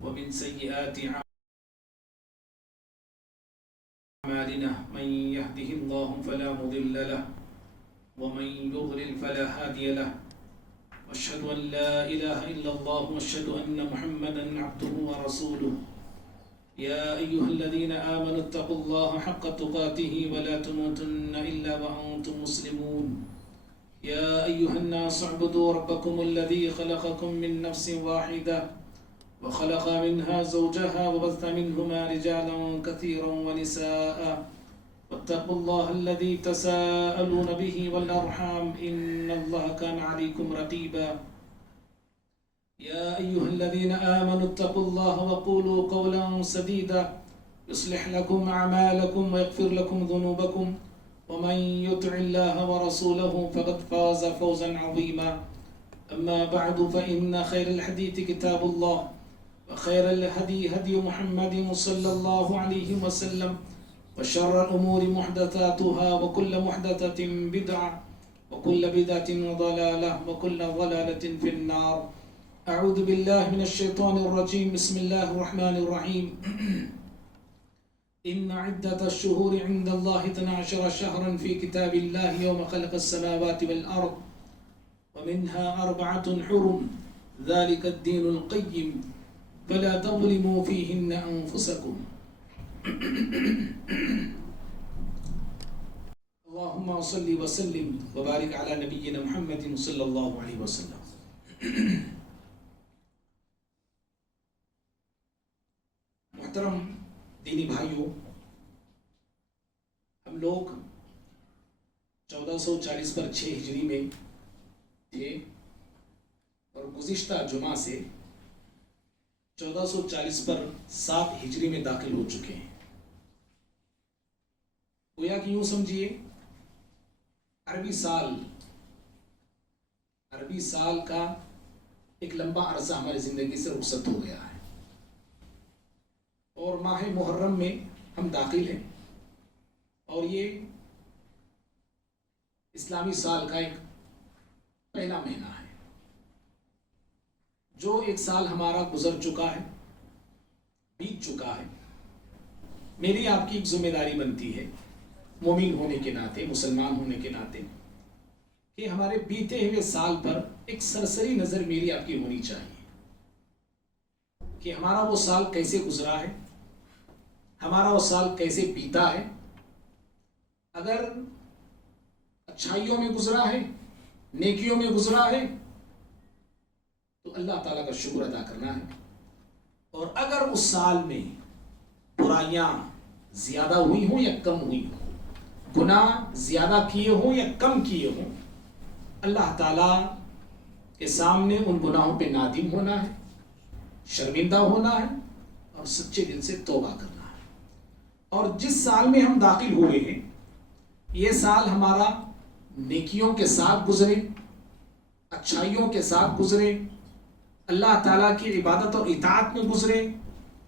ومن سيئات أعمالنا من يهده الله فلا مضل له ومن يضلل فلا هادي له وأشهد أن لا إله إلا الله وأشهد أن محمدا عبده ورسوله يا أيها الذين آمنوا اتقوا الله حق تقاته ولا تموتن إلا وأنتم مسلمون يا أيها الناس اعبدوا ربكم الذي خلقكم من نفس واحدة وخلق منها زوجها وبث منهما رجالا كثيرا ونساء واتقوا الله الذي تساءلون به والأرحام إن الله كان عليكم رقيبا يا أيها الذين آمنوا اتقوا الله وقولوا قولا سديدا يصلح لكم أعمالكم ويغفر لكم ذنوبكم ومن يطع الله ورسوله فقد فاز فوزا عظيما أما بعد فإن خير الحديث كتاب الله وخير الهدي هدي محمد صلى الله عليه وسلم وشر الأمور محدثاتها وكل محدثة بدعة وكل بدعة ضلالة وكل ضلالة في النار أعوذ بالله من الشيطان الرجيم بسم الله الرحمن الرحيم إن عدة الشهور عند الله 12 شهرا في كتاب الله يوم خلق السماوات والأرض ومنها 4 حرم ذلك الدين القيم فلا تظلموا فيهن أنفسكم اللهم صل وسلم وبارك على نبينا محمد صلى الله عليه وسلم. محترم دینی بھائیوں، ہم لوگ 1440 پر 6 ہجری میں تھے اور گزشتہ جمعہ سے 1440 پر 7 ہجری میں داخل ہو چکے ہیں. گویا کہ یوں سمجھیے عربی سال کا ایک لمبا عرصہ ہماری زندگی سے رخصت ہو گیا ہے اور ماہ محرم میں ہم داخل ہیں اور یہ اسلامی سال کا ایک پہلا مہینہ ہے. جو ایک سال ہمارا گزر چکا ہے، بیت چکا ہے، میری آپ کی ایک ذمہ داری بنتی ہے مومن ہونے کے ناطے، مسلمان ہونے کے ناطے، کہ ہمارے بیتے ہوئے سال پر ایک سرسری نظر میری آپ کی ہونی چاہیے کہ ہمارا وہ سال کیسے گزرا ہے، ہمارا وہ سال کیسے بیتا ہے. اگر اچھائیوں میں گزرا ہے، نیکیوں میں گزرا ہے تو اللہ تعالیٰ کا شکر ادا کرنا ہے، اور اگر اس سال میں برائیاں زیادہ ہوئی ہوں یا کم ہوئی ہوں، گناہ زیادہ کیے ہوں یا کم کیے ہوں، اللہ تعالیٰ کے سامنے ان گناہوں پہ نادم ہونا ہے، شرمندہ ہونا ہے اور سچے دل سے توبہ کرنا ہے. اور جس سال میں ہم داخل ہوئے ہیں یہ سال ہمارا نیکیوں کے ساتھ گزرے، اچھائیوں کے ساتھ گزرے، اللہ تعالیٰ کی عبادت اور اطاعت میں گزرے.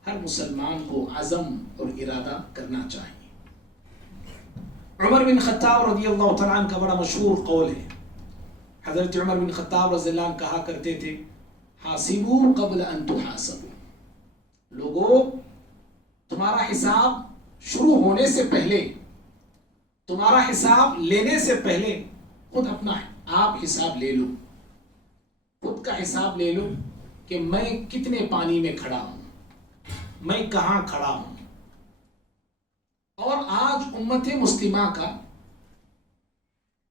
ہر مسلمان کو عزم اور ارادہ کرنا چاہیے. عمر بن خطاب رضی اللہ تعالیٰ عنہ کا بڑا مشہور قول ہے. حضرت عمر بن خطاب رضی اللہ عنہ کہا کرتے تھے حاسبوا قبل ان تحاسبوا. لوگوں، تمہارا حساب شروع ہونے سے پہلے، تمہارا حساب لینے سے پہلے خود اپنا آپ حساب لے لو، خود کا حساب لے لو کہ میں کتنے پانی میں کھڑا ہوں، میں کہاں کھڑا ہوں. اور آج امت مسلمہ کا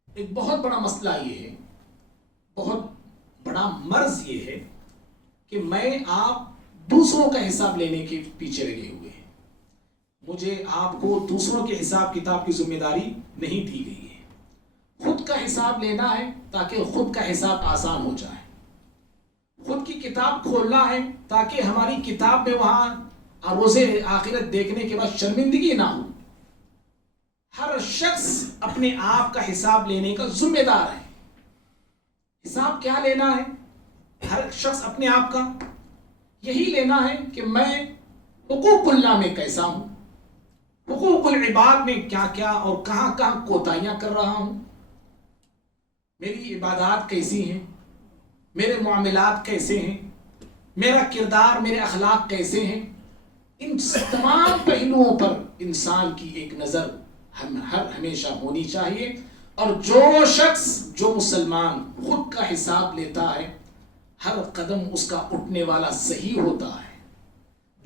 ایک بہت بڑا مسئلہ یہ ہے، بہت بڑا مرض یہ ہے کہ میں آپ دوسروں کا حساب لینے کے پیچھے لگے ہوئے ہیں. مجھے آپ کو دوسروں کے حساب کتاب کی ذمہ داری نہیں دی گئی ہے. خود کا حساب لینا ہے تاکہ خود کا حساب آسان ہو جائے. خود کی کتاب کھولنا ہے تاکہ ہماری کتاب میں وہاں روز آخرت دیکھنے کے بعد شرمندگی نہ ہو. ہر شخص اپنے آپ کا حساب لینے کا ذمہ دار ہے. حساب کیا لینا ہے؟ ہر شخص اپنے آپ کا یہی لینا ہے کہ میں حقوق اللہ میں کیسا ہوں، حقوق العباد میں کیا کیا اور کہاں کہاں کوتاہیاں کر رہا ہوں، میری عبادات کیسی ہیں، میرے معاملات کیسے ہیں، میرا کردار، میرے اخلاق کیسے ہیں. ان تمام پہلوؤں پر انسان کی ایک نظر ہمیشہ ہونی چاہیے. اور جو شخص، جو مسلمان خود کا حساب لیتا ہے، ہر قدم اس کا اٹھنے والا صحیح ہوتا ہے.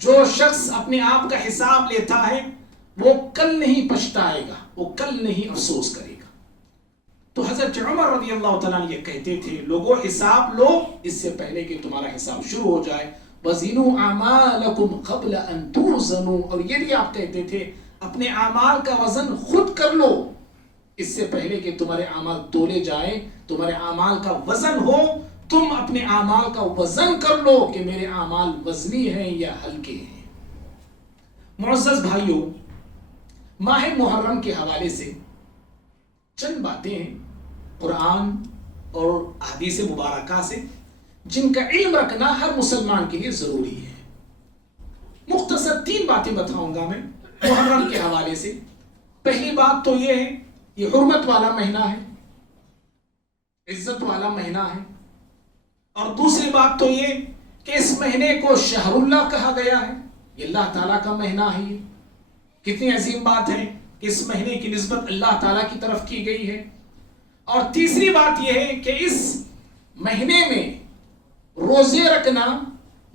جو شخص اپنے آپ کا حساب لیتا ہے وہ کل نہیں پچھتائے گا، وہ کل نہیں افسوس کرے گا. تو حضرت عمر رضی اللہ تعالیٰ یہ کہتے تھے، لوگوں حساب لو اس سے پہلے کہ تمہارا حساب شروع ہو جائے. وَزِنُوا أَعْمَالَكُمْ قَبْلَ أَن تُوزَنُوا. اور یہ بھی آپ کہتے تھے اپنے اعمال کا وزن خود کر لو اس سے پہلے کہ تمہارے اعمال تولے جائیں، تمہارے اعمال کا وزن ہو. تم اپنے اعمال کا وزن کر لو کہ میرے اعمال وزنی ہیں یا ہلکے ہیں. معزز بھائیوں، ماہ محرم کے حوالے سے چند باتیں ہیں قرآن اور احادیث مبارکہ سے جن کا علم رکھنا ہر مسلمان کے لیے ضروری ہے. مختصر 3 باتیں بتاؤں گا میں محرم کے حوالے سے. پہلی بات تو یہ ہے، یہ حرمت والا مہینہ ہے، عزت والا مہینہ ہے. اور دوسری بات تو یہ کہ اس مہینے کو شہر اللہ کہا گیا ہے، یہ اللہ تعالیٰ کا مہینہ ہے. یہ کتنی عظیم بات ہے کہ اس مہینے کی نسبت اللہ تعالیٰ کی طرف کی گئی ہے. اور تیسری بات یہ ہے کہ اس مہینے میں روزے رکھنا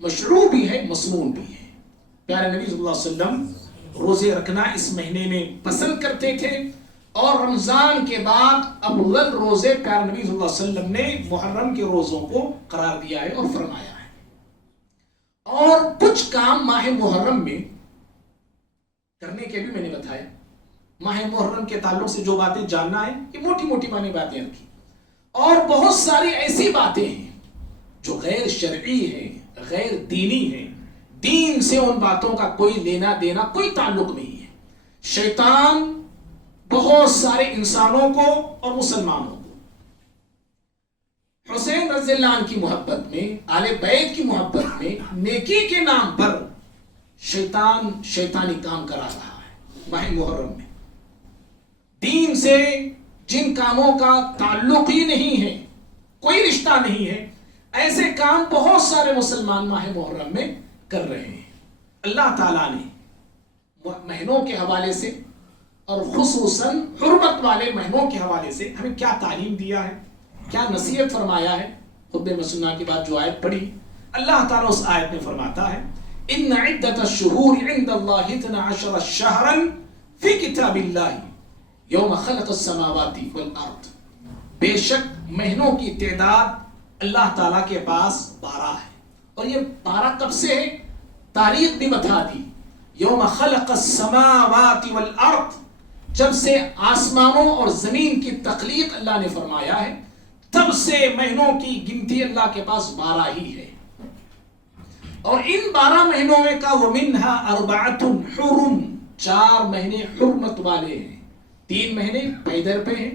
مشروع بھی ہے، مسنون بھی ہے. پیارے نبی صلی اللہ علیہ وسلم روزے رکھنا اس مہینے میں پسند کرتے تھے. اور رمضان کے بعد افضل روزے پیارے نبی صلی اللہ علیہ وسلم نے محرم کے روزوں کو قرار دیا ہے اور فرمایا ہے. اور کچھ کام ماہ محرم میں کرنے کے بھی میں نے بتایا. ماہ محرم کے تعلق سے جو باتیں جاننا ہے یہ موٹی موٹی باتیں رکھی. اور بہت ساری ایسی باتیں ہیں جو غیر شرعی ہیں، غیر دینی ہیں. دین سے ان باتوں کا کوئی لینا دینا، کوئی تعلق نہیں ہے. شیطان بہت سارے انسانوں کو اور مسلمانوں کو حسین رضی اللہ عنہ کی محبت میں، آل بیت کی محبت میں، نیکی کے نام پر شیطانی کام کرا رہا ہے. ماہ محرم میں دین سے جن کاموں کا تعلق ہی نہیں ہے، کوئی رشتہ نہیں ہے، ایسے کام بہت سارے مسلمان ماہ محرم میں کر رہے ہیں. اللہ تعالیٰ نے مہینوں کے حوالے سے اور خصوصاً حرمت والے مہینوں کے حوالے سے ہمیں کیا تعلیم دیا ہے، کیا نصیحت فرمایا ہے. خطبہ مسنہ کے بعد جو آیت پڑھی، اللہ تعالیٰ اس آیت میں فرماتا ہے ان عدت الشہور عند اللہ 12 شہرا فی کتاب اللہ یوم خلق السماوات والارض. بے شک مہینوں کی تعداد اللہ تعالیٰ کے پاس 12 ہے. اور یہ 12 کب سے ہے؟ تاریخ بھی بتا دی. یوم خلق السماوات والارض، جب سے آسمانوں اور زمین کی تخلیق اللہ نے فرمایا ہے تب سے مہینوں کی گنتی اللہ کے پاس 12 ہی ہے. اور ان 12 مہینوں میں کا وَمِنْهَا 4 حُرُمْ، 4 مہینے حرمت والے ہیں. 3 مہینے پیدر پہ ہیں،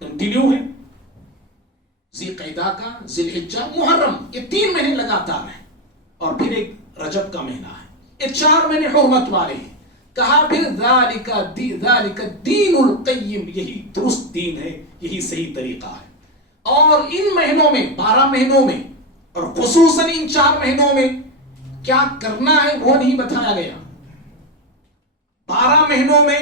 کنٹینیو ہیں، ذی قعدہ کا، ذی الحجہ، محرم، یہ 3 مہینے لگاتار ہیں. اور پھر ایک رجب کا مہینہ ہے. یہ 4 مہینے حرمت والے ہیں. کہا پھر ذالک الدین القیم، یہی درست دین ہے، یہی صحیح طریقہ ہے. اور ان مہینوں میں 12 مہینوں میں اور خصوصاً ان 4 مہینوں میں کیا کرنا ہے وہ نہیں بتایا گیا. 12 مہینوں میں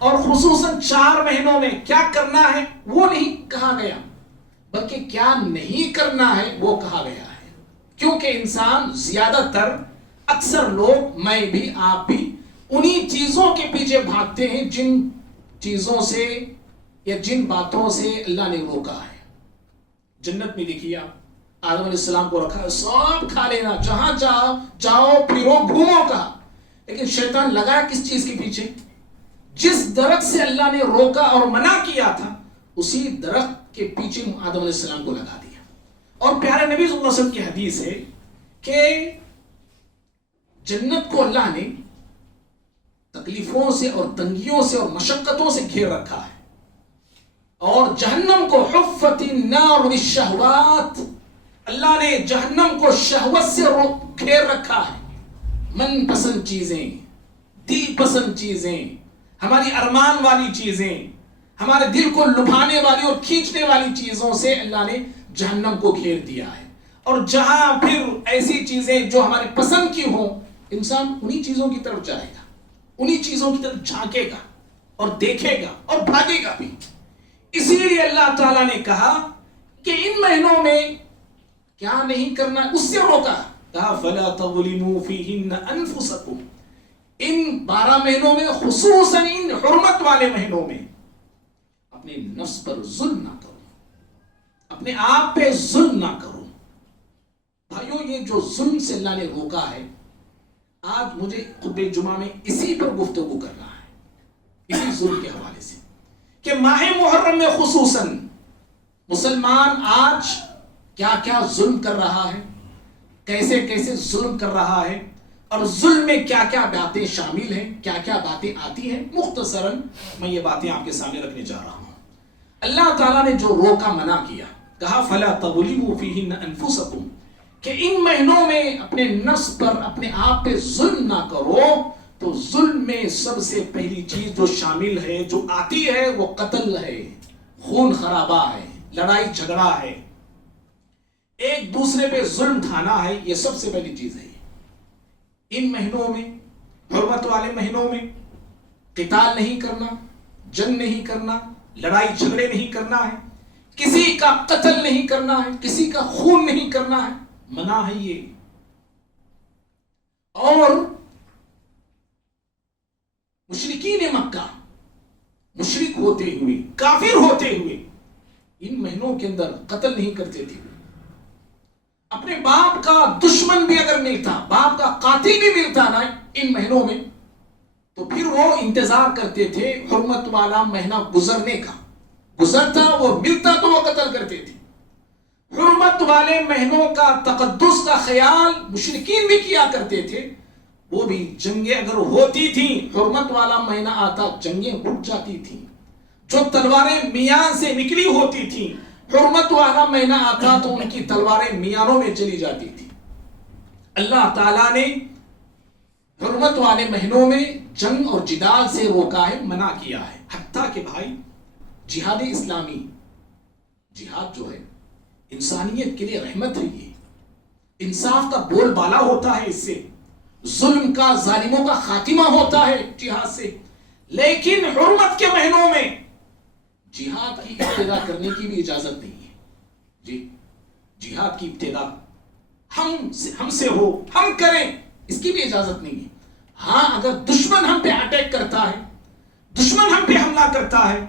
اور خصوصاً 4 مہینوں میں کیا کرنا ہے وہ نہیں کہا گیا، بلکہ کیا نہیں کرنا ہے وہ کہا گیا ہے. کیونکہ انسان زیادہ تر، اکثر لوگ، میں بھی، آپ بھی، انہی چیزوں کے پیچھے بھاگتے ہیں جن چیزوں سے یا جن باتوں سے اللہ نے روکا ہے. جنت میں دیکھیے آپ، آدم علیہ السلام کو رکھا، سب کھا لینا، جہاں جاؤ پھرو گھومو کہا. لیکن شیطان لگا کس چیز کے پیچھے؟ جس درخت سے اللہ نے روکا اور منع کیا تھا اسی درخت کے پیچھے آدم علیہ السلام کو لگا دیا. اور پیارے نبی صلی اللہ علیہ وسلم کی حدیث ہے کہ جنت کو اللہ نے تکلیفوں سے اور تنگیوں سے اور مشقتوں سے گھیر رکھا ہے, اور جہنم کو حفت النار بالشہوات, اللہ نے جہنم کو شہوت سے گھیر رکھا ہے. من پسند چیزیں, دل پسند چیزیں, ہماری ارمان والی چیزیں, ہمارے دل کو لبھانے والی اور کھینچنے والی چیزوں سے اللہ نے جہنم کو گھیر دیا ہے. اور جہاں پھر ایسی چیزیں جو ہمارے پسند کی ہوں, انسان انہی چیزوں کی طرف جائے گا, انہی چیزوں کی طرف جھانکے گا اور دیکھے گا اور بھاگے گا بھی. اسی لیے اللہ تعالیٰ نے کہا کہ ان مہینوں میں کیا نہیں کرنا, اس سے روکا, کہا فَلَا تَظْلِمُوا فِيهِنَّ أَنفُسَكُمْ, ان 12 مہینوں میں, خصوصاً ان حرمت والے مہینوں میں اپنے نفس پر ظلم نہ کرو, اپنے آپ پہ ظلم نہ کرو. بھائیوں, یہ جو ظلم سے اللہ نے روکا ہے, آج مجھے خطبہ جمعہ میں اسی پر گفتگو کرنا ہے, اسی ظلم کے حوالے سے, کہ ماہ محرم میں خصوصاً مسلمان آج کیا کیا ظلم کر رہا ہے, کیسے کیسے ظلم کر رہا ہے, اور ظلم میں کیا کیا باتیں شامل ہیں, کیا کیا باتیں آتی ہیں. مختصراً میں یہ باتیں آپ کے سامنے رکھنے جا رہا ہوں. اللہ تعالیٰ نے جو روکا, منع کیا, کہا فَلَا تَظْلِمُوا فِيهِنَّ أَنفُسَكُمْ, کہ ان مہینوں میں اپنے نفس پر, اپنے آپ پہ ظلم نہ کرو. تو ظلم میں سب سے پہلی چیز جو شامل ہے, جو آتی ہے, وہ قتل ہے, خون خرابہ ہے, لڑائی جھگڑا ہے, ایک دوسرے پہ ظلم ڈھانا ہے. یہ سب سے پہلی چیز ہے. ان مہینوں میں, حرمت والے مہینوں میں قتال نہیں کرنا, جنگ نہیں کرنا, لڑائی جھگڑے نہیں کرنا ہے, کسی کا قتل نہیں کرنا ہے, کسی کا خون نہیں کرنا ہے, منع ہے یہ. اور مشرکین مکہ, مشرک ہوتے ہوئے, کافر ہوتے ہوئے, ان مہینوں کے اندر قتل نہیں کرتے تھے. اپنے باپ کا دشمن بھی اگر ملتا, باپ کا قاتل بھی ملتا نا ان مہینوں میں, تو پھر وہ انتظار کرتے تھے حرمت والا مہینہ گزرنے کا. گزرتا, وہ ملتا تو وہ قتل کرتے تھے. حرمت والے مہینوں کا تقدس کا خیال مشرکین بھی کیا کرتے تھے. وہ بھی جنگیں اگر ہوتی تھیں, حرمت والا مہینہ آتا, جنگیں اٹھ جاتی تھیں. جو تلواریں میان سے نکلی ہوتی تھیں, حرمت والا مہینہ آتا تو ان کی تلواریں میانوں میں چلی جاتی تھی. اللہ تعالیٰ نے حرمت والے مہینوں میں جنگ اور جدال سے روکا ہے, منع کیا ہے. حتیٰ کہ بھائی جہاد اسلامی, جہاد جو ہے انسانیت کے لیے رحمت ہے. یہ انصاف کا بول بالا ہوتا ہے, اس سے ظلم کا, ظالموں کا خاتمہ ہوتا ہے جہاد سے. لیکن حرمت کے مہینوں میں جہاد کی ابتدا کرنے کی بھی اجازت نہیں ہے. جی, جہاد کی ابتدا ہم سے ہو, ہم کریں, اس کی بھی اجازت نہیں ہے. ہاں, اگر دشمن ہم پہ اٹیک کرتا ہے, دشمن ہم پہ حملہ کرتا ہے,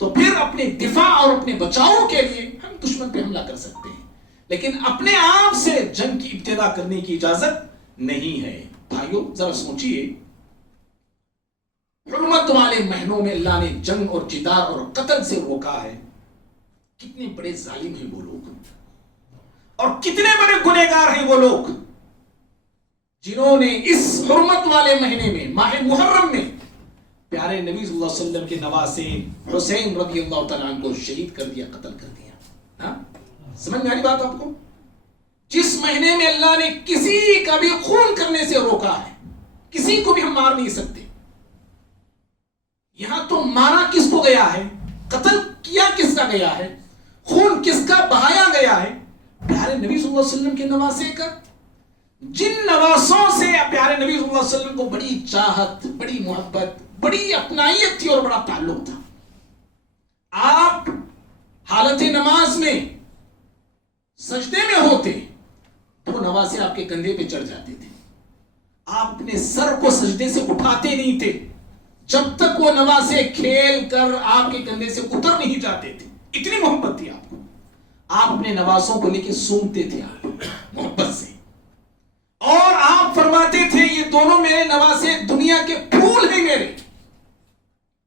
تو پھر اپنے دفاع اور اپنے بچاؤ کے لیے ہم دشمن پہ حملہ کر سکتے ہیں. لیکن اپنے آپ سے جنگ کی ابتدا کرنے کی اجازت نہیں ہے. بھائیو ذرا سوچئے, حرمت والے مہینوں میں اللہ نے جنگ اور جدال اور قتل سے روکا ہے. کتنے بڑے ظالم ہیں وہ لوگ, اور کتنے بڑے گنہگار ہیں وہ لوگ جنہوں نے اس حرمت والے مہینے میں, ماہ محرم میں, پیارے نبی صلی اللہ علیہ وسلم کے نواسے حسین رضی اللہ تعالیٰ عنہ کو شہید کر دیا, قتل کر دیا. ہاں, سمجھ میں آ رہی بات آپ کو؟ جس مہینے میں اللہ نے کسی کا بھی خون کرنے سے روکا ہے, کسی کو بھی ہم مار نہیں سکتے. یہاں تو مارا کس کو گیا ہے, قتل کیا کس کا گیا ہے, خون کس کا بہایا گیا ہے؟ پیارے نبی صلی اللہ علیہ وسلم کے نواسے کا. جن نواسوں سے پیارے نبی صلی اللہ علیہ وسلم کو بڑی چاہت, بڑی محبت, بڑی اپنائیت تھی اور بڑا تعلق تھا. آپ حالت نماز میں سجدے میں ہوتے تو نواسے آپ کے کندھے پہ چڑھ جاتے تھے. آپ اپنے سر کو سجدے سے اٹھاتے نہیں تھے جب تک وہ نواسے کھیل کر آپ کے کندھے سے اتر نہیں جاتے تھے. اتنی محبت تھی آپ کو. آپ اپنے نواسوں کو لے کے سونگتے تھے محبت سے, اور آپ فرماتے تھے یہ دونوں میرے نواسے دنیا کے پھول ہیں میرے.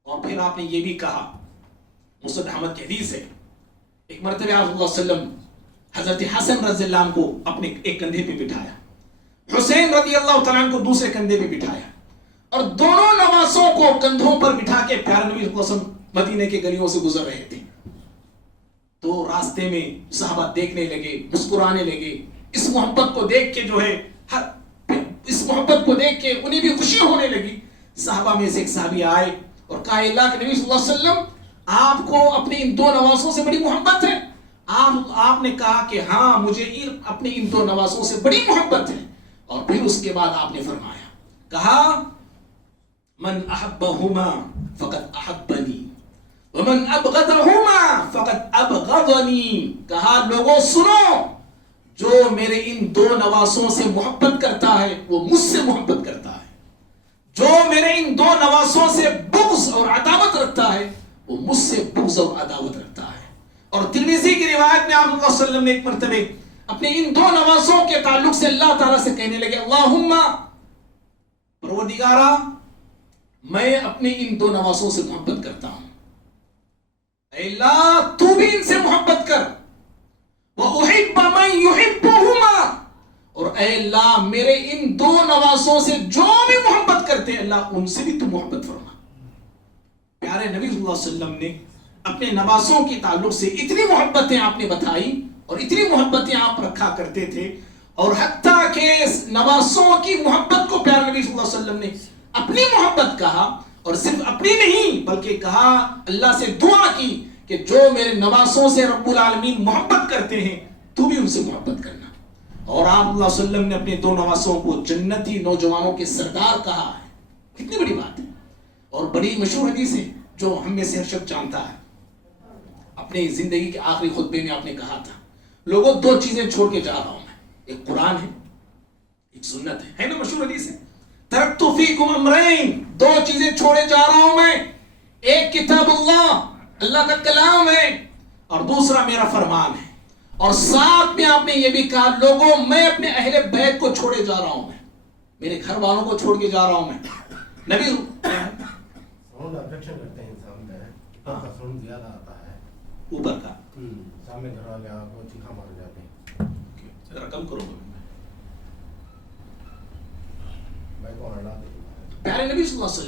اور پھر آپ نے یہ بھی کہا مسند احمد کی حدیث ہے، ایک مرتبہ آپ صلی اللہ علیہ وسلم حضرت حسن رضی اللہ عنہ کو اپنے ایک کندھے پہ بٹھایا، حسین رضی اللہ تعالیٰ عنہ کو دوسرے کندھے پہ بٹھایا، اور دونوں نواسوں کو کندھوں پر بٹھا کے پیارے نبی صلی اللہ علیہ وسلم مدینے کے گلیوں سے گزر رہے تھے۔ تو راستے میں صحابہ دیکھنے لگے، مسکرانے لگے، اس محبت کو دیکھ کے جو ہے اس محبت کو دیکھ کے انہیں بھی خوشی ہونے لگی۔ صحابہ میں سے ایک صحابی آئے اور کہا اللہ کے نبی صلی اللہ علیہ وسلم آپ کو اپنے ان دو نواسوں سے بڑی محبت ہے؟ آپ نے کہا کہ ہاں مجھے اپنے ان دو نواسوں سے بڑی محبت ہے۔ اور پھر اس کے بعد آپ نے فرمایا، کہا من احبہما فقد احبنی ومن ابغضہما فقد ابغضنی، کہا لوگوں سنو، جو میرے ان دو نواسوں سے محبت کرتا ہے وہ مجھ سے محبت کرتا ہے، جو میرے ان دو نواسوں سے بغض اور عداوت رکھتا ہے وہ مجھ سے بغض اور عداوت رکھتا ہے۔ اور ترمذی کی روایت میں آپ صلی اللہ علیہ وسلم نے ایک مرتبہ اپنے ان دو نواسوں کے تعلق سے اللہ تعالیٰ سے کہنے لگے، اللہم پروردگارا میں اپنے ان دو نواسوں سے محبت کرتا ہوں، اے اللہ تو بھی ان سے محبت کر، وَأُحِبَّ مَن يُحِبُّهُمَا، اور اے اللہ میرے ان دو نواسوں سے جو بھی محبت کرتے ہیں اللہ ان سے بھی تو محبت فرما۔ پیارے نبی صلی اللہ علیہ وسلم نے اپنے نواسوں کی تعلق سے اتنی محبتیں آپ نے بتائی اور اتنی محبتیں آپ رکھا کرتے تھے، اور حتیٰ کہ نواسوں کی محبت کو پیارے نبی صلی اللہ علیہ وسلم نے اپنی محبت کہا، اور صرف اپنی نہیں بلکہ کہا اللہ سے دعا کی کہ جو میرے نواسوں سے رب العالمین محبت کرتے ہیں تو بھی ان سے محبت کرنا۔ اور آپ صلی اللہ علیہ وسلم نے اپنے دو نواسوں کو جنتی نوجوانوں کے سردار کہا ہے، کتنی بڑی بات ہے، اور بڑی مشہور حدیث ہے جو ہم میں سے ہر شخص جانتا ہے۔ اپنی زندگی کے آخری خطبے میں آپ نے کہا تھا لوگوں دو چیزیں چھوڑ کے جا رہا ہوں میں، ایک قرآن ہے ایک سنت ہے نا مشہور حدیث ہے، ترکت فیکم امرین، دو چیزیں چھوڑے جا رہا ہوں میں، ایک کتاب اللہ کا کلام ہے اور دوسرا میرا فرمان ہے، اور ساتھ میں آپ نے یہ بھی کہا لوگوں میں اپنے اہل بیت کو چھوڑے جا رہا ہوں، میں میرے گھر والوں کو چھوڑ کے جا رہا ہوں میں۔ نبی اوپر کا سامنے گھر والے آپ کو چیخا مار جاتے ہیں، ذرا کم کرو۔ پیارے نبی صلی اللہ علیہ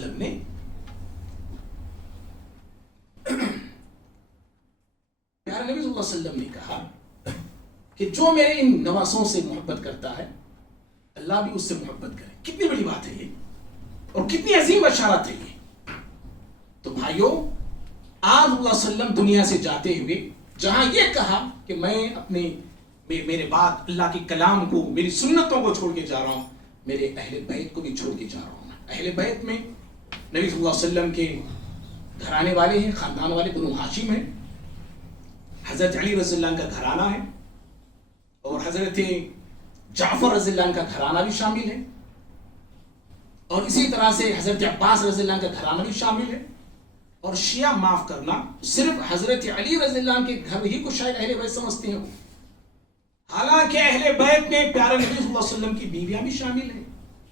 وسلم نے کہا کہ جو میرے ان نواسوں سے محبت کرتا ہے اللہ بھی اس سے محبت کرے۔ کتنی بڑی بات ہے یہ اور کتنی عظیم بشارت ہے یہ۔ تو بھائیوں آپ صلی اللہ علیہ وسلم دنیا سے جاتے ہوئے جہاں یہ کہا کہ میں اپنے میرے بعد اللہ کے کلام کو میری سنتوں کو چھوڑ کے جا رہا ہوں، میرے اہل بیت کو بھی چھوڑ کے جا رہا ہوں۔ اہل بیت میں نبی صلی اللہ علیہ وسلم کے گھرانے والے ہیں، خاندان والے بنو ہاشم ہیں، حضرت علی رضی اللہ عنہ کا گھرانہ ہے، اور حضرت جعفر رضی اللہ عنہ کا گھرانہ بھی شامل ہے، اور اسی طرح سے حضرت عباس رضی اللہ عنہ کا گھرانہ بھی شامل ہے، اور شیعہ معاف کرنا صرف حضرت علی رضی اللہ عنہ کے گھر ہی کو شاید اہل بیت سمجھتے ہیں، حالانکہ اہل بیت میں پیارے نبی صلی اللہ علیہ وسلم کی بیویاں بھی شامل ہیں،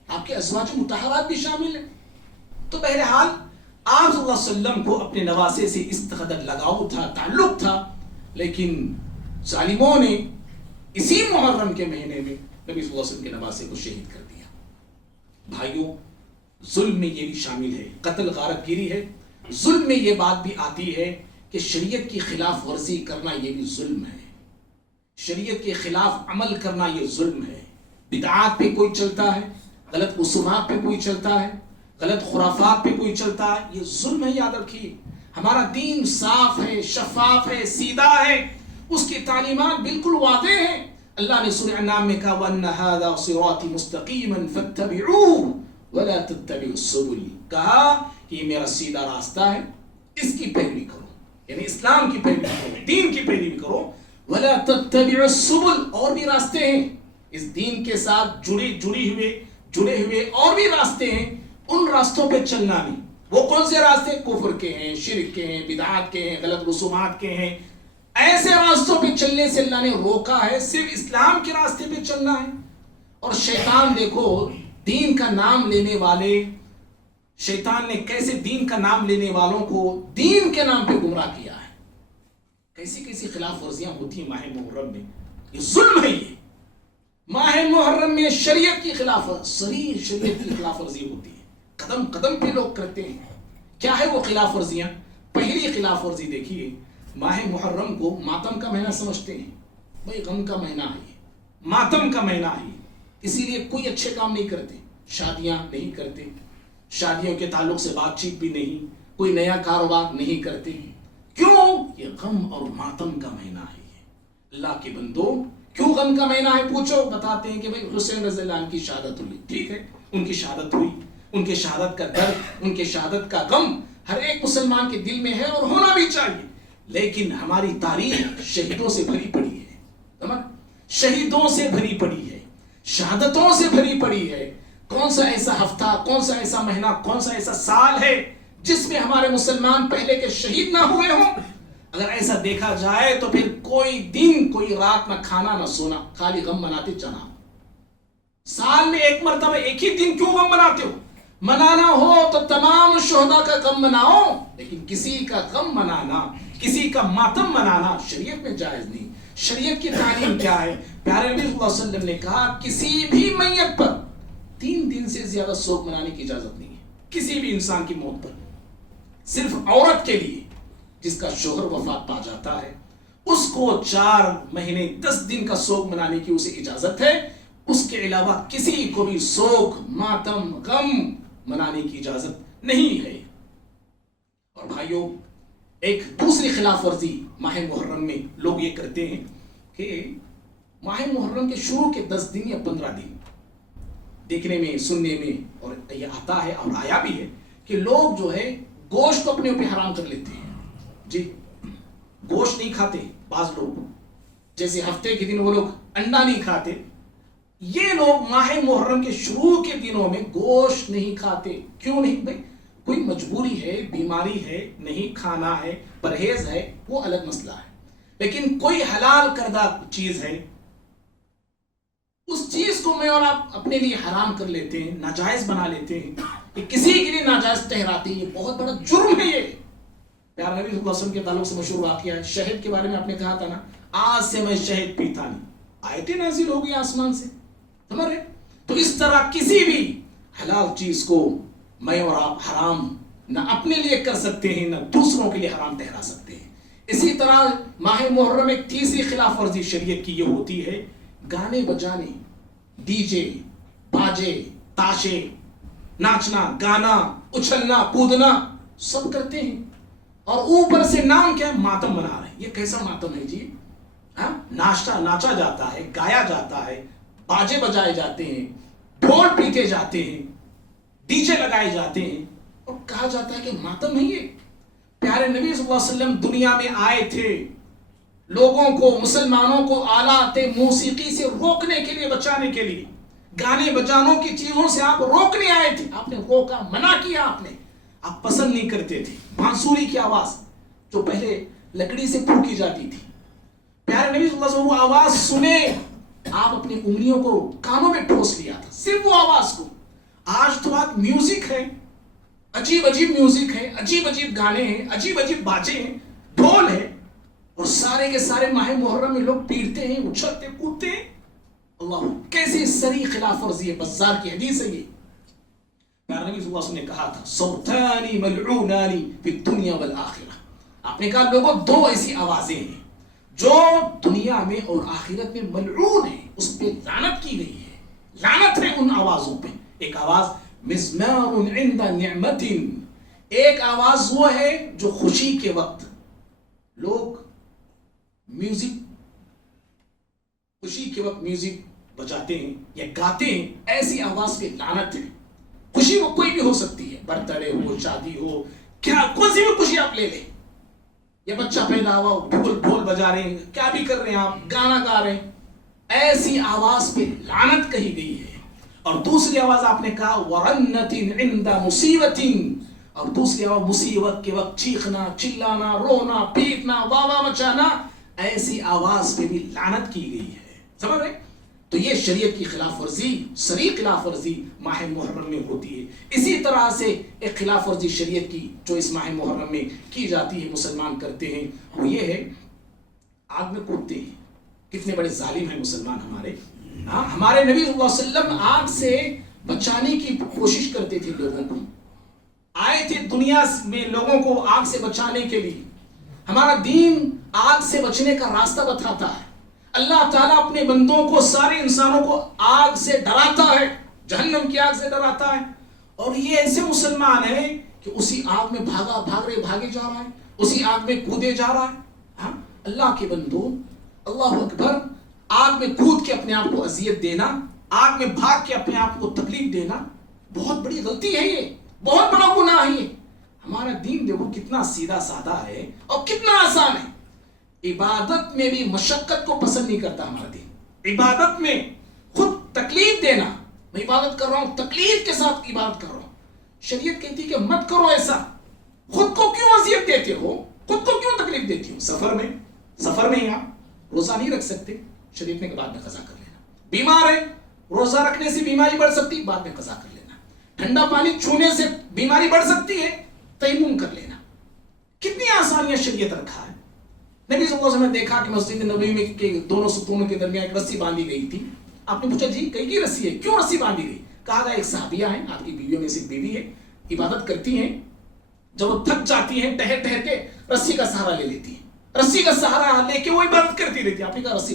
آپ کے ازواج مطہرات بھی شامل ہیں۔ تو بہرحال آپ صلی اللہ علیہ وسلم کو اپنے نواسے سے اس قدر لگاؤ تھا، تعلق تھا، لیکن ظالموں نے اسی محرم کے مہینے میں نبی صلی اللہ علیہ وسلم کے نواسے کو شہید کر دیا۔ بھائیوں ظلم میں یہ بھی شامل ہے، قتل غارت گیری ہے، ظلم میں یہ بات بھی آتی ہے کہ شریعت کی خلاف ورزی کرنا یہ بھی ظلم ہے، شریعت کے خلاف عمل کرنا یہ ظلم ہے، بدعات پہ کوئی چلتا ہے، غلط رسومات پہ کوئی چلتا ہے، غلط خرافات پہ کوئی چلتا ہے، یہ ظلم ہے، یاد رکھیے۔ ہمارا دین صاف ہے، شفاف ہے، سیدھا ہے، اس کی تعلیمات بالکل واضح ہیں۔ اللہ نے سورہ انعام میں کہا وَأَنَّ هَذَا صِرَاطِي مُسْتَقِيمًا فَاتَّبِعُوهُ وَلَا تَتَّبِعُوا السُّبُلَ، کہا کہ یہ میرا سیدھا راستہ ہے، اس کی پیروی کرو، یعنی اسلام کی پیروی کرو، دین کی پیروی کرو۔ وَلَا تَتَّبِعُوا السُّبُلَ، اور بھی راستے ہیں، اس دین کے ساتھ جڑے ہوئے اور بھی راستے ہیں، ان راستوں پہ چلنا نہیں۔ وہ کون سے راستے؟ کفر کے ہیں، شرک کے ہیں، بدعات کے ہیں، غلط رسومات کے ہیں، ایسے راستوں پہ چلنے سے اللہ نے روکا ہے، صرف اسلام کے راستے پہ چلنا ہے۔ اور شیطان دیکھو دین کا نام لینے والے، شیطان نے کیسے دین کا نام لینے والوں کو دین کے نام پہ گمراہ کیا ہے۔ کیسی کیسی خلاف ورزیاں ہوتی ہیں ماہ محرم میں. یہ ظلم ہے. یہ ماہ محرم میں شریعت کی خلاف ورزی ہوتی ہے. قدم قدم پہ لوگ کرتے ہیں. کیا ہے وہ خلاف ورزیاں؟ پہلی خلاف ورزی دیکھیے، ماہ محرم کو ماتم کا مہینہ سمجھتے ہیں. بھائی غم کا مہینہ ہے، ماتم کا مہینہ ہے، اسی لیے کوئی اچھے کام نہیں کرتے، شادیاں نہیں کرتے، شادیوں کے تعلق سے بات چیت بھی نہیں، کوئی نیا کاروبار نہیں کرتے. کیوں؟ یہ غم اور ماتم کا مہینہ ہے. اللہ کے بندو، کیوں غم کا مہینہ ہے؟ پوچھو، بتاتے ہیں کہ بھائی حسین رضی اللہ عنہ کی شہادت ہوئی. ٹھیک ہے، ان کی شہادت ہوئی، ان کے شہادت کا درد، ان کے شہادت کا غم ہر ایک مسلمان کے دل میں ہے اور ہونا بھی چاہیے. لیکن ہماری تاریخ شہیدوں سے بھری پڑی ہے، شہیدوں سے بھری پڑی ہے، شہادتوں سے بھری پڑی ہے. کون سا ایسا ہفتہ، کون سا ایسا مہینہ، کون سا ایسا سال ہے جس میں ہمارے مسلمان پہلے کے شہید نہ ہوئے ہوں؟ اگر ایسا دیکھا جائے تو پھر کوئی دن، کوئی رات نہ کھانا نہ سونا، خالی غم مناتے جناب. سال میں ایک مرتبہ ایک ہی دن کیوں غم مناتے ہو؟ منانا ہو تو تمام شہداء کا غم مناؤ، لیکن کسی کا غم منانا، کسی کا ماتم منانا شریعت میں جائز نہیں. شریعت کی تعلیم کیا ہے؟ پیارے نبی صلی اللہ علیہ وسلم نے کہا کسی بھی میت پر 3 دن سے زیادہ سوگ منانے کی اجازت نہیں ہے. کسی بھی انسان کی موت پر. صرف عورت کے لیے جس کا شوہر وفات پا جاتا ہے اس کو 4 مہینے 10 دن کا سوگ منانے کی اسے اجازت ہے. اس کے علاوہ کسی کو بھی سوگ، ماتم، غم منانے کی اجازت نہیں ہے. اور بھائیوں، ایک دوسری خلاف ورزی ماہ محرم میں لوگ یہ کرتے ہیں کہ ماہ محرم کے شروع کے 10 دن یا 15 دن دیکھنے میں، سننے میں اور یہ آتا ہے اور آیا بھی ہے کہ لوگ جو ہے گوشت کو اپنے اوپر حرام کر لیتے ہیں. جی، گوشت نہیں کھاتے بعض لوگ، جیسے ہفتے کے دن وہ لوگ انڈا نہیں کھاتے. یہ لوگ ماہ محرم کے شروع کے دنوں میں گوشت نہیں کھاتے. کیوں نہیں بھائی؟ کوئی مجبوری ہے، بیماری ہے، نہیں کھانا ہے، پرہیز ہے، وہ الگ مسئلہ ہے. لیکن کوئی حلال کردہ چیز ہے، اس چیز کو میں اور آپ اپنے لیے حرام کر لیتے ہیں، ناجائز بنا لیتے ہیں، یہ کسی کے لیے ناجائز ٹھہراتے ہیں. یہ بہت بڑا جرم ہے. یہ پیارے نبی صلی اللہ علیہ وسلم کے تعلق سے مشہور واقعہ ہے. شہد کے بارے میں آپ نے کہا تھا نا، آج سے میں شہد پیتا نہیں. آیتیں نازل ہو گئی آسمان سے، سمجھ رہے؟ تو اس طرح کسی بھی حلال چیز کو میں اور آپ حرام نہ اپنے لیے کر سکتے ہیں، نہ دوسروں کے لیے حرام ٹھہرا سکتے ہیں. اسی طرح ماہ محرم ایک تیسری خلاف ورزی شریعت کی یہ ہوتی ہے، گانے بجانے، ڈی جے، باجے، تاشے، ناچنا، گانا، اچھلنا، کودنا سب کرتے ہیں. اور اوپر سے نام کیا ہے؟ ماتم منا رہے ہیں. یہ کیسا ماتم ہے جی؟ ناچا جاتا ہے، گایا جاتا ہے، باجے بجائے جاتے ہیں، ڈھول پیٹے جاتے ہیں، ڈی جے لگائے جاتے ہیں، اور کہا جاتا ہے کہ ماتم ہے. یہ پیارے نبی صلی اللہ علیہ وسلم دنیا میں آئے تھے لوگوں کو، مسلمانوں کو آلات موسیقی سے روکنے کے لیے، بچانے کے لیے. گانے بجانوں کی چیزوں سے آپ روکنے آئے تھے. آپ نے روکا، منع کیا. آپ پسند نہیں کرتے تھے. بانسری کی آواز جو پہلے لکڑی سے پھونکی جاتی تھی، پیارے نبی صلی اللہ علیہ وسلم وہ آواز سنے، آپ اپنی انگلیوں کو کانوں میں ٹھوس لیا تھا صرف وہ آواز کو. آج تو آپ میوزک ہے، عجیب عجیب میوزک ہے، عجیب عجیب گانے ہیں، عجیب عجیب باجے ہیں، ڈھول ہے، اور سارے کے سارے ماہ محرم میں لوگ پیٹتے ہیں، اچھلتے کودتے ہیں. اللہ، کیسی سری خلاف ورزی ہے. بزار کی حدیث ہے یہ. پیارے نبی صلی اللہ علیہ وسلم نے کہا تھا صوتانی ملعونانی فی الدنیا والآخرہ. آپ نے کہا لوگوں 2 ایسی آوازیں ہیں جو دنیا میں اور آخرت میں ملعون ہیں، اس پہ لعنت کی گئی ہے. لعنت ہے ان آوازوں پہ. ایک آواز مزمار عند نعمت، ایک آواز وہ ہے جو خوشی کے وقت لوگ میوزک، خوشی کے وقت میوزک بجاتے ہیں یا گاتے ہیں، ایسی آواز پہ لعنت ہے. خوشی وہ کوئی بھی ہو سکتی ہے، برتھ ڈے ہو، شادی ہو، کیا کون سی بھی خوشی آپ لے لیں، یا بچہ پیدا ہوا ڈھول بجا رہے ہیں، کیا بھی کر رہے ہیں آپ، گانا گا رہے ہیں، ایسی آواز پہ لعنت کہی گئی ہے. اور دوسری آواز آپ نے کہا ورنت عند مصیبت، اور دوسری آواز مصیبت کے وقت چیخنا، چلانا، رونا، پیٹنا، واہ مچانا، ایسی آواز پہ بھی لعنت کی گئی ہے. سمجھ رہے؟ تو یہ شریعت کی خلاف ورزی، سری خلاف ورزی ماہ محرم میں ہوتی ہے. اسی طرح سے ایک خلاف ورزی شریعت کی جو اس ماہ محرم میں کی جاتی ہے، مسلمان کرتے ہیں، وہ یہ ہے آگ میں کودتے ہیں. کتنے بڑے ظالم ہیں مسلمان ہمارے. ہمارے نبی صلی اللہ علیہ وسلم آگ سے بچانے کی کوشش کرتے تھے. لوگوں کو آئے تھے دنیا میں لوگوں کو آگ سے بچانے کے لیے. ہمارا دین آگ سے بچنے کا راستہ بتاتا ہے. اللہ تعالیٰ اپنے بندوں کو, سارے انسانوں کو آگ سے ڈراتا ہے, جہنم کی آگ سے ڈراتا ہے. اور یہ ایسے مسلمان ہیں کہ اسی آگ میں بھاگے جا رہا ہے, اسی آگ میں کودے جا رہا ہے. اللہ کے بندو, اللہ اکبر, آگ میں کود کے اپنے آپ کو اذیت دینا, آگ میں بھاگ کے اپنے آپ کو تکلیف دینا بہت بڑی غلطی ہے. یہ بہت بڑا گناہ ہے. ہمارا دین دیکھو کتنا سیدھا سادہ ہے اور کتنا آسان ہے. عبادت میں بھی مشقت کو پسند نہیں کرتا ہمارا دین. عبادت میں خود تکلیف دینا, میں عبادت کر رہا ہوں, تکلیف کے ساتھ عبادت کر رہا ہوں. شریعت کہتی کہ مت کرو ایسا. خود کو کیوں اذیت دیتے ہو, خود کو کیوں تکلیف دیتی ہو؟ سفر میں آپ روزہ نہیں رکھ سکتے, شریعت نے بعد میں قضا کر لینا. بیمار ہے, روزہ رکھنے سے بیماری بڑھ سکتی, بعد میں قضا کر لینا. ٹھنڈا پانی چھونے سے بیماری بڑھ سکتی ہے, تیمم کر لینا. کتنی آسانیاں شریعت رکھا ہے. نبی صلی اللہ علیہ وسلم نے دیکھا کہ مسجد نبوی میں کے دونوں ستونوں کے درمیان ایک رسی باندھی گئی تھی. آپ نے پوچھا جی کئی کی رسی ہے, کیوں رسی باندھی گئی؟ کہا گیا ایک صحابیہ ہیں, آپ کی بیویوں میں سے ایک بیوی ہے, عبادت کرتی ہیں, جب وہ تھک جاتی ہیں ٹہر کے رسی کا سہارا لے لیتی ہیں. رسی کا سہارا لے کے وہ عبادت کرتی رہتی. آپ نے کہا رسی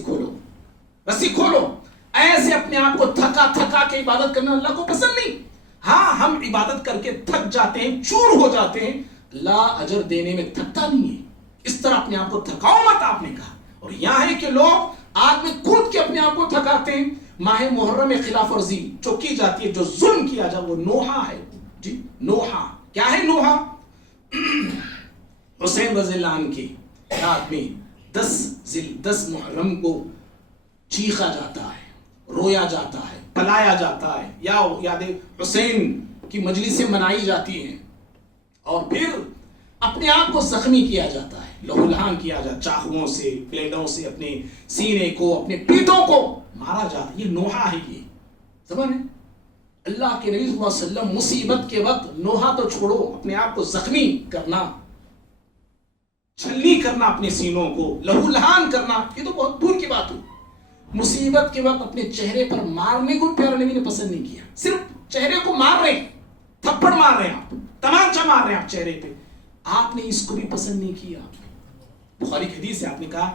کھولو. ایسے اپنے آپ کو تھکا کے عبادت کرنا اللہ کو پسند نہیں. ہاں, ہم عبادت کر کے تھک جاتے ہیں, چور ہو جاتے ہیں, اللہ اجر دینے میں تھکتا نہیں ہے. اس طرح اپنے آپ کو تھکاؤ مت, آپ نے کہا. اور یہاں ہے کہ لوگ آگ میں کود کے اپنے آپ کو تھکاتے ہیں. ماہ محرم میں خلاف ورزی جو کی جاتی ہے, جو ظلم کیا جائے, وہ نوحہ ہے. جی نوحہ کیا ہے؟ نوحہ حسین رضی اللہ عنہ کی رات میں 10 محرم کو چیخا جاتا ہے, رویا جاتا ہے, پلایا جاتا ہے, یا یاد حسین کی مجلسیں منائی جاتی ہیں, اور پھر اپنے آپ کو زخمی کیا جاتا ہے, لہو لہان کیا جاتا ہے, چاقوؤں سے, بلیڈوں سے اپنے سینے کو, اپنے پیٹوں کو مارا جاتا ہے. یہ نوحہ ہے. یہ سمجھ ہے. اللہ کے نبی صلی اللہ علیہ وسلم مصیبت کے وقت نوحہ تو چھوڑو, اپنے آپ کو زخمی کرنا, چھلنی کرنا, اپنے سینوں کو لہو لہان کرنا, یہ تو بہت دور کی بات ہوئی. مصیبت کے وقت اپنے چہرے پر مارنے کو پیارے نبی نے پسند نہیں کیا. صرف چہرے کو مار رہے ہیں, تھپڑ مار رہے ہیں, آپ تمانچہ مار رہے ہیں آپ چہرے پہ, آپ نے اس کو بھی پسند نہیں کیا. بخاری کی حدیث ہے, آپ نے کہا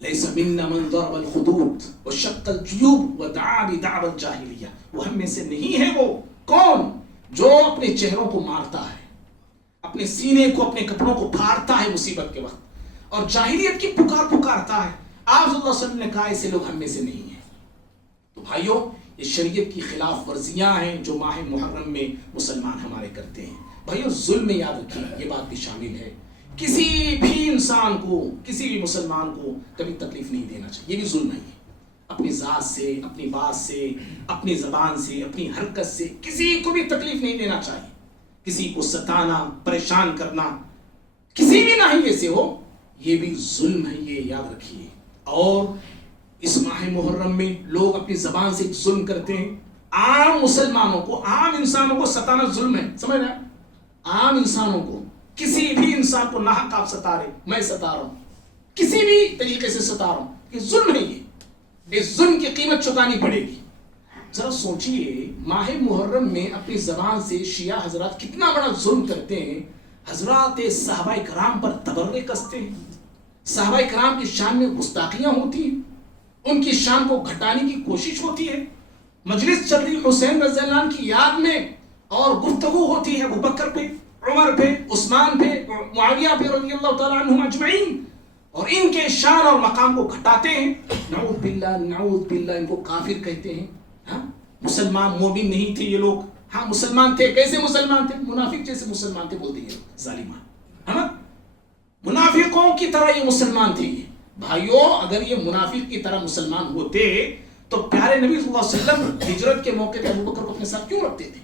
لیس منا من ضرب الخدود وشق الجیوب ودعا بدعوى الجاہلیہ. وہ ہم میں سے نہیں ہے. وہ کون؟ جو اپنے چہروں کو مارتا ہے, اپنے سینے کو, اپنے کپڑوں کو پھاڑتا ہے مصیبت کے وقت, اور جاہلیت کی پکارتا ہے. آپ صلی اللہ علیہ وسلم نے کہا ایسے لوگ ہم میں سے نہیں ہیں. تو بھائیوں, یہ شریعت کی خلاف ورزیاں ہیں جو ماہ محرم میں مسلمان ہمارے کرتے ہیں. بھائیوں, ظلم میں یاد رکھیے یہ بات بھی شامل ہے, کسی بھی انسان کو, کسی بھی مسلمان کو کبھی تکلیف نہیں دینا چاہیے. یہ بھی ظلم ہے. اپنی ذات سے, اپنی بات سے, اپنی زبان سے, اپنی حرکت سے کسی کو بھی تکلیف نہیں دینا چاہیے. کسی کو ستانا, پریشان کرنا, کسی بھی ناحیے سے ہو, یہ بھی ظلم ہے. یہ یاد رکھیے. اور اس ماہ محرم میں لوگ اپنی زبان سے ظلم کرتے ہیں. عام مسلمانوں کو, عام انسانوں کو ستانا ظلم ہے. سمجھ رہے ہیں؟ عام انسانوں کو, کسی بھی انسان کو ناحق آپ ستا رہے, میں ستا رہا ہوں, کسی بھی طریقے سے ستا رہا ہوں, یہ ظلم ہے. یہ ظلم کی قیمت چکانی پڑے گی. ذرا سوچئے, ماہ محرم میں اپنی زبان سے شیعہ حضرات کتنا بڑا ظلم کرتے ہیں. حضرات صحابہ کرام پر تبرے کستے ہیں, صحابہ کرام کی شان میں گستاخیاں ہوتی ہیں, ان کی شان کو گھٹانے کی کوشش ہوتی ہے. مجلس چل رہی حسین رضی اللہ عنہ کی یاد میں, اور گفتگو ہوتی ہے ابو بکر پہ, عمر پہ, عثمان پہ, معاویہ پہ رضی اللہ تعالیٰ عنہم اجمعین, اور ان کے شان اور مقام کو گھٹاتے ہیں. نعوذ باللہ, نعوذ باللہ, ان کو کافر کہتے ہیں. ہاں, مسلمان مومن نہیں تھے یہ لوگ. ہاں مسلمان تھے. کیسے مسلمان تھے؟ منافق جیسے مسلمان تھے بولتے ہیں ظالمان. ہاں, منافقوں کی طرح یہ مسلمان تھے. بھائیوں, اگر یہ منافق کی طرح مسلمان ہوتے تو پیارے نبی صلی اللہ علیہ وسلم ہجرت کے موقع پہ ابو بکر کو اپنے ساتھ کیوں رکھتے تھے؟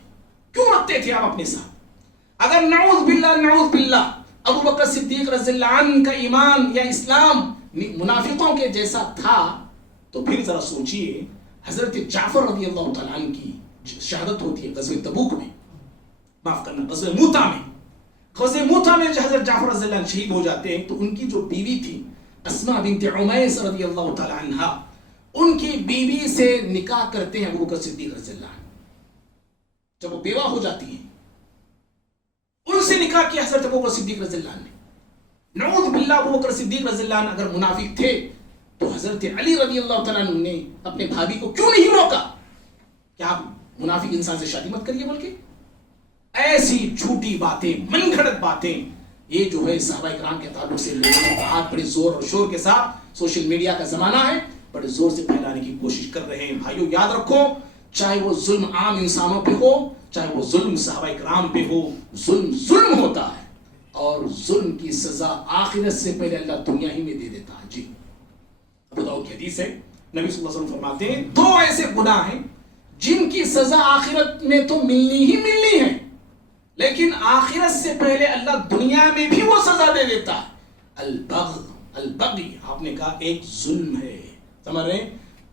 کیوں رکھتے تھے آپ اپنے ساتھ؟ اگر نعوذ باللہ, نعوذ باللہ, ابو بکر صدیق رضی اللہ عنہ کا ایمان یا اسلام منافقوں کے جیسا تھا, تو پھر ذرا سوچئے حضرت جعفر رضی اللہ تعالیٰ عنہ کی شہادت ہوتی ہے غزوہ تبوک میں, معاف کرنا, غزوہ موتا میں. غزوہ موتا میں جو حضرت جعفر رضی اللہ عنہ شہید ہو جاتے ہیں, تو ان کی جو بیوی تھی اسما بنت عمیس رضی اللہ تعالی عنہا ان کی بیوی سے نکاح کرتے ہیں ابو بکر صدیق رضی اللہ عنہ. جب وہ بیوہ ہو جاتی ہیں ان سے نکاح کیا حضرت ابو بکر صدیق رضی اللہ عنہ نے. نعوذ باللہ ابو بکر صدیق رضی اللہ عنہ اگر منافق تھے تو حضرت علی رضی اللہ تعالیٰ عنہ نے اپنے بھابھی کو کیوں نہیں روکا کہ آپ منافق انسان سے شادی مت کریے. بلکہ ایسی جھوٹی باتیں من گھڑت باتیں یہ جو ہے صحابہ کرام کے تعلق سے لوگوں نے بات بڑے زور اور شور کے ساتھ سوشل میڈیا کا زمانہ ہے بڑے زور سے پھیلانے کی کوشش کر رہے ہیں. بھائیو یاد رکھو چاہے وہ ظلم عام انسانوں پہ ہو چاہے وہ ظلم صحابہ کرام پہ ہو ظلم ظلم ہوتا ہے اور ظلم کی سزا آخرت سے پہلے اللہ دنیا ہی میں دے دیتا ہے. جی ابو داؤد کی حدیث ہے نبی صلی اللہ علیہ وسلم فرماتے ہیں دو ایسے گناہ ہیں جن کی سزا آخرت میں تو ملنی ہی ملنی ہے لیکن آخرت سے پہلے اللہ دنیا میں بھی وہ سزا دے دیتا ہے. البغی آپ نے کہا ایک ظلم ہے. سمجھ رہے ہیں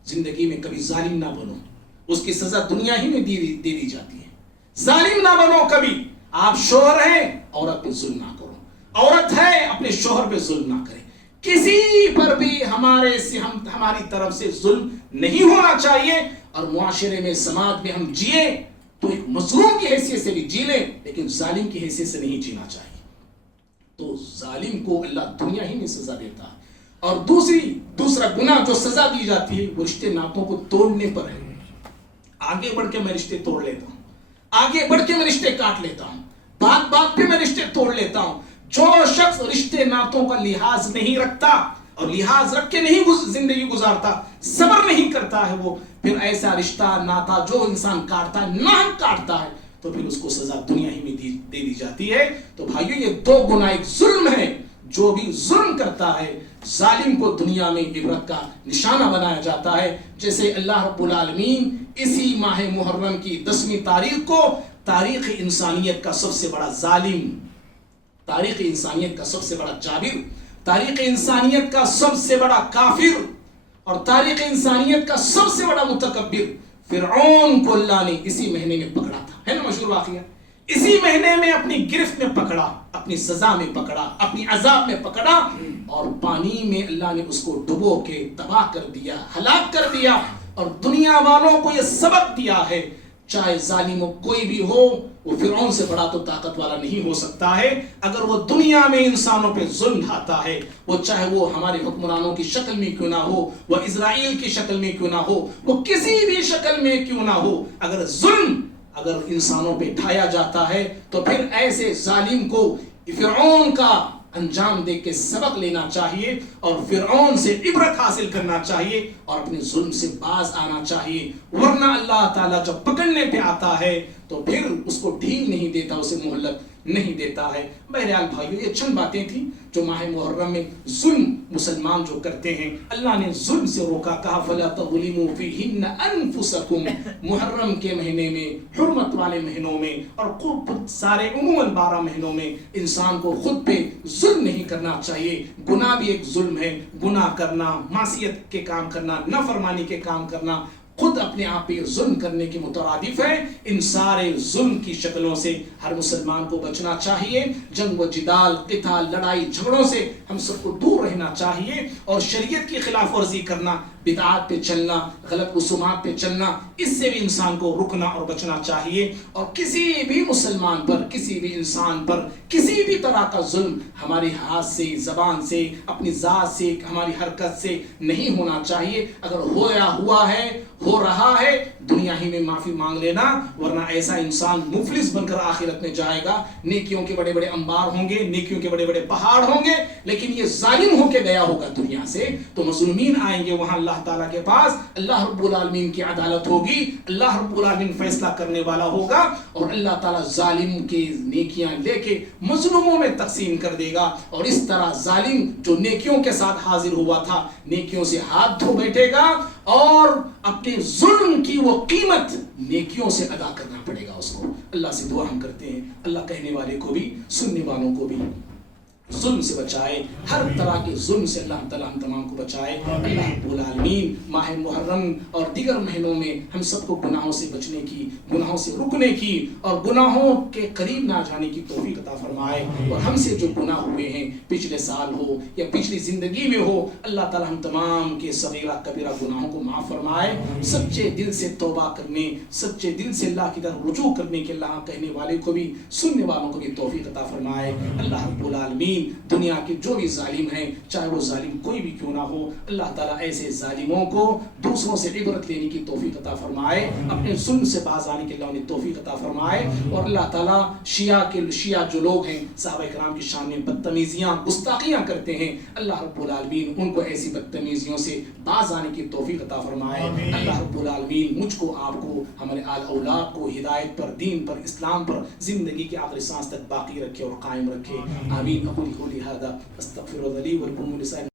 زندگی میں کبھی ظالم نہ بنو اس کی سزا دنیا ہی میں دے دی جاتی ہے. ظالم نہ بنو کبھی. آپ شوہر ہیں عورت پہ ظلم نہ کرو عورت ہے اپنے شوہر پہ ظلم نہ کرے. کسی پر بھی ہماری طرف سے ظلم نہیں ہونا چاہیے اور معاشرے میں سماج میں ہم جیے تو ایک مظلوم کی حیثیت سے بھی جی لیں لیکن ظالم کی حیثیت سے نہیں جینا چاہیے. تو ظالم کو اللہ دنیا ہی میں سزا دیتا ہے. اور دوسرا گناہ جو سزا دی جاتی ہے وہ رشتے ناتوں کو توڑنے پر ہے. آگے بڑھ کے میں رشتے توڑ لیتا ہوں آگے بڑھ کے میں رشتے کاٹ لیتا ہوں بات پہ میں رشتے توڑ لیتا ہوں. جو شخص رشتے ناتوں کا لحاظ نہیں رکھتا اور لحاظ رکھ کے نہیں زندگی گزارتا صبر نہیں کرتا ہے وہ پھر ایسا رشتہ ناتا جو انسان کاٹتا ہے نہ کاٹتا ہے تو پھر اس کو سزا دنیا ہی میں دے دی جاتی ہے. تو بھائیو یہ دو گناہ ایک ظلم ہے جو بھی ظلم کرتا ہے ظالم کو دنیا میں عبرت کا نشانہ بنایا جاتا ہے. جیسے اللہ رب العالمین اسی ماہ محرم کی 10ویں تاریخ کو تاریخ انسانیت کا سب سے بڑا ظالم تاریخ انسانیت کا سب سے بڑا جابر تاریخ انسانیت کا سب سے بڑا کافر اور تاریخ انسانیت کا سب سے بڑا متکبر فرعون کو اللہ نے اسی مہینے میں پکڑا تھا. ہے نا مشہور واقعہ. اسی مہینے میں اپنی گرفت میں پکڑا اپنی سزا میں پکڑا اپنی عذاب میں پکڑا اور پانی میں اللہ نے اس کو ڈبو کے تباہ کر دیا ہلاک کر دیا. اور دنیا والوں کو یہ سبق دیا ہے چاہے ظالم کوئی بھی ہو وہ فرعون سے بڑا تو طاقت والا نہیں ہو سکتا ہے. اگر وہ دنیا میں انسانوں پہ ظلم ڈھاتا ہے وہ چاہے وہ ہمارے حکمرانوں کی شکل میں کیوں نہ ہو وہ اسرائیل کی شکل میں کیوں نہ ہو وہ کسی بھی شکل میں کیوں نہ ہو اگر انسانوں پہ ڈھایا جاتا ہے تو پھر ایسے ظالم کو فرعون کا انجام دیکھ کے سبق لینا چاہیے اور فرعون سے عبرت حاصل کرنا چاہیے اور اپنے ظلم سے باز آنا چاہیے. ورنہ اللہ تعالیٰ جب پکڑنے پہ آتا ہے تو پھر اس کو ڈھیل نہیں دیتا اسے مہلت نہیں دیتا ہے. بہرحال بھائیو یہ چند باتیں تھیں جو ماہ محرم میں ظلم مسلمان جو کرتے ہیں اللہ نے ظلم سے روکا. کہا فلا تظلموا فیہن انفسکم. محرم کے مہینے میں حرمت والے مہینوں میں اور سارے عموماً 12 مہینوں میں انسان کو خود پہ ظلم نہیں کرنا چاہیے. گناہ بھی ایک ظلم ہے. گناہ کرنا معصیت کے کام کرنا نافرمانی کے کام کرنا خود اپنے آپ پہ ظلم کرنے کے مترادف ہے. ان سارے ظلم کی شکلوں سے ہر مسلمان کو بچنا چاہیے. جنگ و جدال قتال لڑائی جھگڑوں سے ہم سب کو دور رہنا چاہیے اور شریعت کی خلاف ورزی کرنا بدعات پہ چلنا غلط رسومات پہ چلنا اس سے بھی انسان کو رکنا اور بچنا چاہیے. اور کسی بھی مسلمان پر کسی بھی انسان پر کسی بھی طرح کا ظلم ہمارے ہاتھ سے زبان سے اپنی ذات سے ہماری حرکت سے نہیں ہونا چاہیے. اگر ہوا ہے ہو رہا ہے دنیا ہی میں معافی مانگ لینا ورنہ ایسا انسان مفلس بن کر آخرت میں جائے گا. نیکیوں کے بڑے بڑے انبار ہوں گے نیکیوں کے بڑے بڑے پہاڑ ہوں گے لیکن یہ ظالم ہو کے گیا ہوگا دنیا سے تو مظلومین آئیں گے وہاں اللہ تعالیٰ کے پاس. اللہ رب العالمین کی عدالت ہوگی. اللہ رب العالمین فیصلہ کرنے والا ہوگا اور اللہ تعالیٰ ظالم کی نیکیاں لے کے مظلوموں میں تقسیم کر دے گا. اور اس طرح ظالم جو نیکیوں کے ساتھ حاضر ہوا تھا نیکیوں سے ہاتھ دھو بیٹھے گا اور اپنے ظلم کی وہ قیمت نیکیوں سے ادا کرنا پڑے گا اس کو. اللہ سے دعا ہم کرتے ہیں اللہ کہنے والے کو بھی سننے والوں کو بھی ظلم سے بچائے، ہر طرح کے ظلم سے اللہ تعالیٰ ہم تمام کو بچائے۔ اللہ رب العالمین ماہ محرم اور دیگر مہینوں میں ہم سب کو گناہوں سے بچنے کی، گناہوں سے رکنے کی اور گناہوں کے قریب نہ جانے کی توفیق عطا فرمائے۔ اور ہم سے جو گناہ ہوئے ہیں پچھلے سال ہو یا پچھلی زندگی میں ہو، اللہ تعالیٰ ہم تمام کے صغیرہ کبیرہ گناہوں کو معاف فرمائے۔ سچے دل سے توبہ کرنے، سچے دل سے اللہ کی طرف رجوع کرنے کے اللہ کہنے والے کو بھی سننے والوں کو بھی توفیق عطا فرمائے۔ اللہ رب العالمین دنیا کے جو بھی ظالم ہیں، چاہے وہ ظالم کوئی بھی کیوں نہ ہو، اللہ تعالیٰ ایسے ظالموں کو دوسروں سے عبرت لینے کی توفیق عطا فرمائے، اپنے ظلم سے باز آنے کے اللہ انہیں توفیق عطا فرمائے۔ اور اللہ تعالیٰ شیعہ جو لوگ ہیں صحابہ کرام کی شان میں بدتمیزیاں گستاخیاں کرتے ہیں، اللہ رب العالمین ان کو ایسی بدتمیزیوں سے باز آنے کی توفیق عطا فرمائے۔ اللہ رب العالمین مجھ کو، آپ کو، ہمارے آل اولاد کو ہدایت پر، دین پر، اسلام پر زندگی کی آخری سانس تک باقی رکھے اور قائم رکھے۔ آمین۔ اقول قولی ھذا استغفر اللہ لی ولکم ولسائر